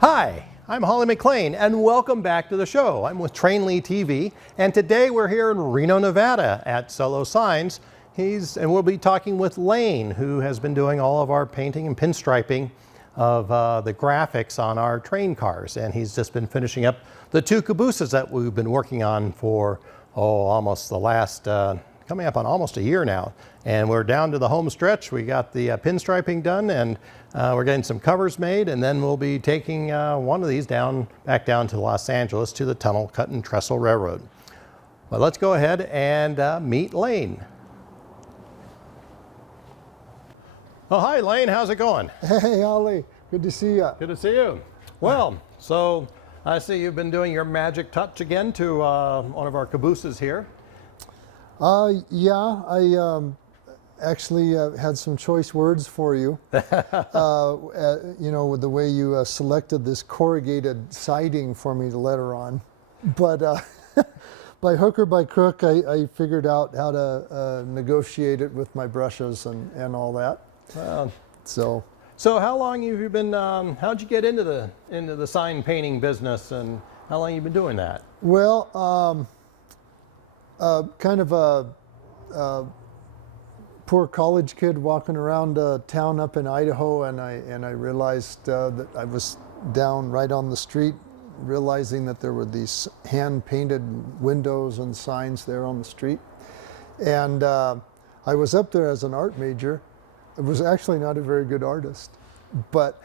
Hi, I'm Holly McLean and welcome back to the show. I'm with Trainly TV and today we're here in Reno, Nevada at Solo Signs. And we'll be talking with Lane, who has been doing all of our painting and pinstriping of the graphics on our train cars. And he's just been finishing up the 2 cabooses that we've been working on for almost the last coming up on almost a year now. And we're down to the home stretch. We got the pinstriping done and we're getting some covers made, and then we'll be taking one of these back down to Los Angeles to the Tunnel Cut and Trestle Railroad. But let's go ahead and meet Lane. Oh, hi Lane, how's it going? Hey Holly, good to see you. Good to see you. Well, so I see you've been doing your magic touch again to one of our cabooses here. Yeah, I actually had some choice words for you. You know, with the way you selected this corrugated siding for me to letter on. But by hook or by crook, I figured out how to negotiate it with my brushes and all that. So how long have you been? How'd you get into the sign painting business, and how long have you been doing that? Well, kind of a poor college kid walking around town up in Idaho, and I realized that I was down right on the street, realizing that there were these hand-painted windows and signs there on the street. And I was up there as an art major. I was actually not a very good artist, but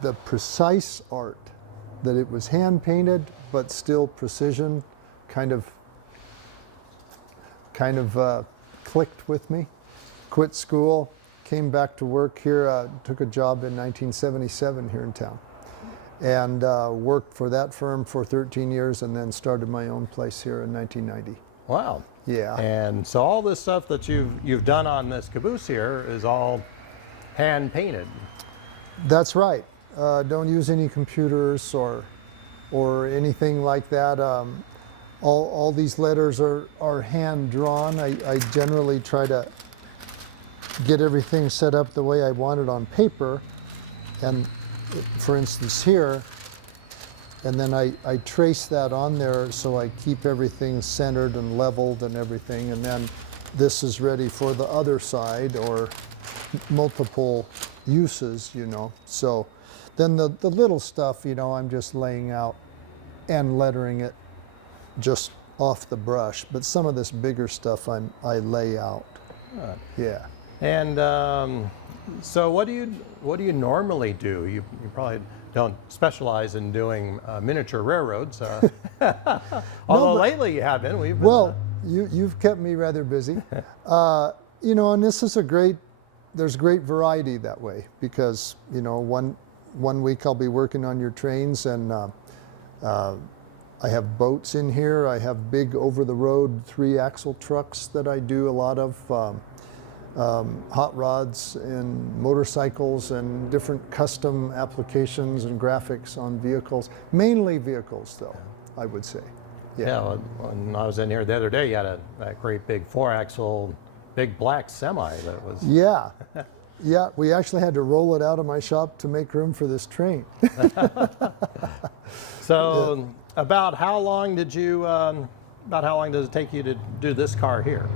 the precise art, that it was hand-painted but still precision, kind of clicked with me. Quit school, came back to work here, took a job in 1977 here in town, and worked for that firm for 13 years, and then started my own place here in 1990. Wow. Yeah. And so all this stuff that you've done on this caboose here is all hand painted. That's right. Don't use any computers or anything like that. All these letters are hand drawn. I generally try to get everything set up the way I want it on paper, and for instance here, and then I trace that on there so I keep everything centered and leveled and everything, and then this is ready for the other side or multiple uses, you know. So then the little stuff, you know, I'm just laying out and lettering it just off the brush, but some of this bigger stuff I lay out. Yeah. And so what do you normally do? You probably don't specialize in doing miniature railroads, although lately you have been. We've been, well, you've kept me rather busy. You know, and this is there's great variety that way, because, you know, one week I'll be working on your trains, and I have boats in here. I have big over-the-road 3-axle trucks that I do a lot of, hot rods and motorcycles and different custom applications and graphics on vehicles, mainly vehicles though, I would say. Yeah, when I was in here the other day, you had that great big 4-axle, big black semi that was... Yeah, yeah, we actually had to roll it out of my shop to make room for this train. So, about how long did you, about how long does it take you to do this car here?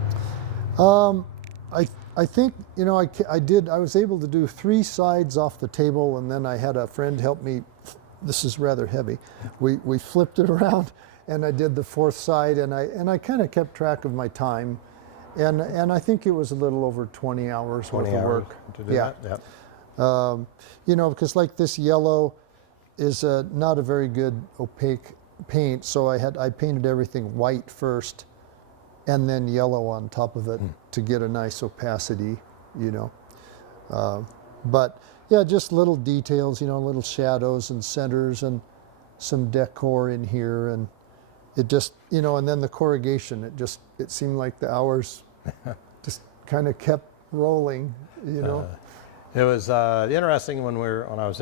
I think, you know, I was able to do 3 sides off the table, and then I had a friend help me. This is rather heavy. We flipped it around, and I did the 4th side, and I kind of kept track of my time, and I think it was a little over 20 hours worth of work to do that. Yep. You know, because like this yellow is not a very good opaque paint, so I painted everything white first, and then yellow on top of it to get a nice opacity, you know. But yeah, just little details, you know, little shadows and centers and some decor in here, and it just, you know, and then the corrugation, it seemed like the hours just kind of kept rolling, you know. It was interesting when I was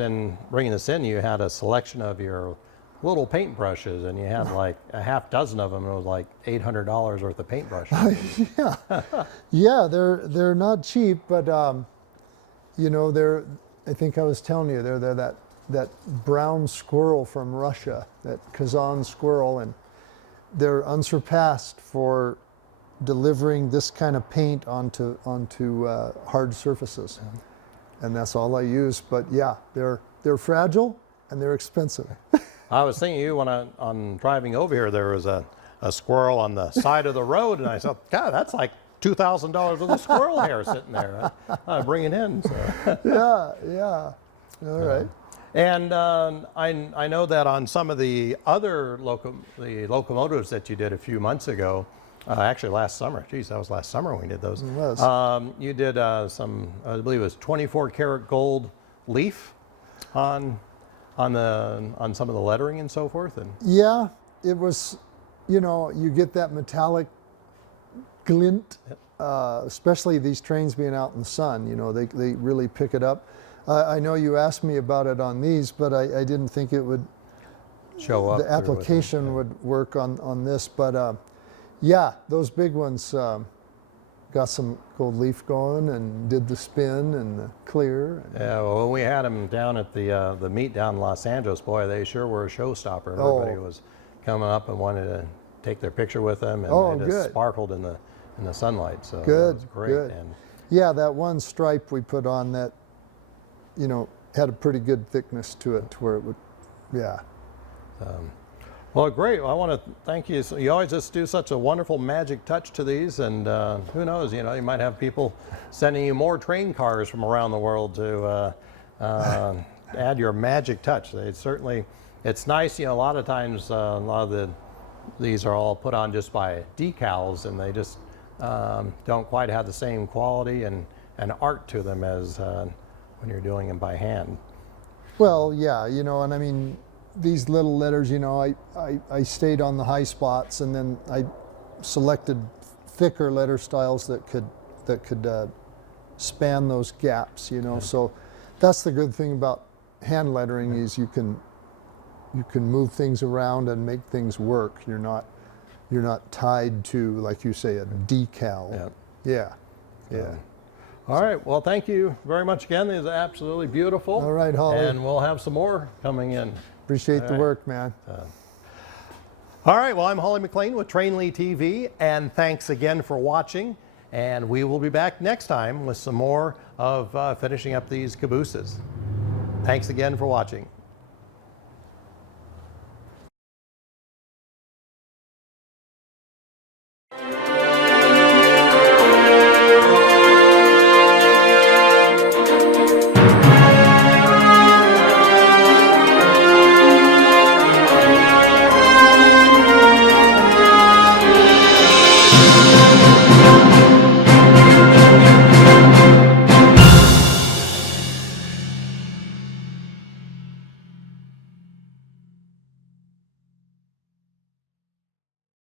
bringing this in, you had a selection of your little paint brushes, and you had like a half dozen of them. It was like $800 worth of paintbrushes. Yeah, they're not cheap, but you know, I think I was telling you, they're that brown squirrel from Russia, that Kazan squirrel, and they're unsurpassed for delivering this kind of paint onto hard surfaces. And that's all I use. But yeah, they're fragile and they're expensive. I was thinking you when on driving over here, there was a squirrel on the side of the road, and I thought, God, that's like $2,000 worth of squirrel hair sitting there. I bring it in. So. Yeah. All right. And I know that on some of the other locomotives that you did a few months ago, actually last summer. Geez, that was last summer when we did those. It was. You did some, I believe it was 24 karat gold leaf on some of the lettering and so forth. And yeah, it was, you know, you get that metallic glint, especially these trains being out in the sun. You know, they really pick it up. I know you asked me about it on these, but I didn't think it would show up. The application would work on this, but yeah, those big ones got some gold leaf going and did the spin and the clear. Yeah, well, when we had them down at the meet down in Los Angeles, boy, they sure were a showstopper. Everybody was coming up and wanted to take their picture with them, and they just sparkled in the sunlight. So good, that was great. Good. And yeah, that one stripe we put on that, you know, had a pretty good thickness to it, to where it would, yeah. Well, great. Well, I want to thank you. So you always just do such a wonderful magic touch to these, and who knows, you know, you might have people sending you more train cars from around the world to add your magic touch. It's nice, you know, a lot of times these are all put on just by decals, and they just don't quite have the same quality and art to them as when you're doing them by hand. Well, yeah, you know, and I mean, these little letters, you know, I stayed on the high spots, and then I selected thicker letter styles that could span those gaps, you know. So that's the good thing about hand lettering, is you can move things around and make things work. You're not tied to, like you say, a decal. Yeah. All right. Well, thank you very much again. These are absolutely beautiful. All right, Holly. And we'll have some more coming in. Appreciate the work, man. All right. Well, I'm Holly McLean with Trainly TV, and thanks again for watching. And we will be back next time with some more of finishing up these cabooses. Thanks again for watching.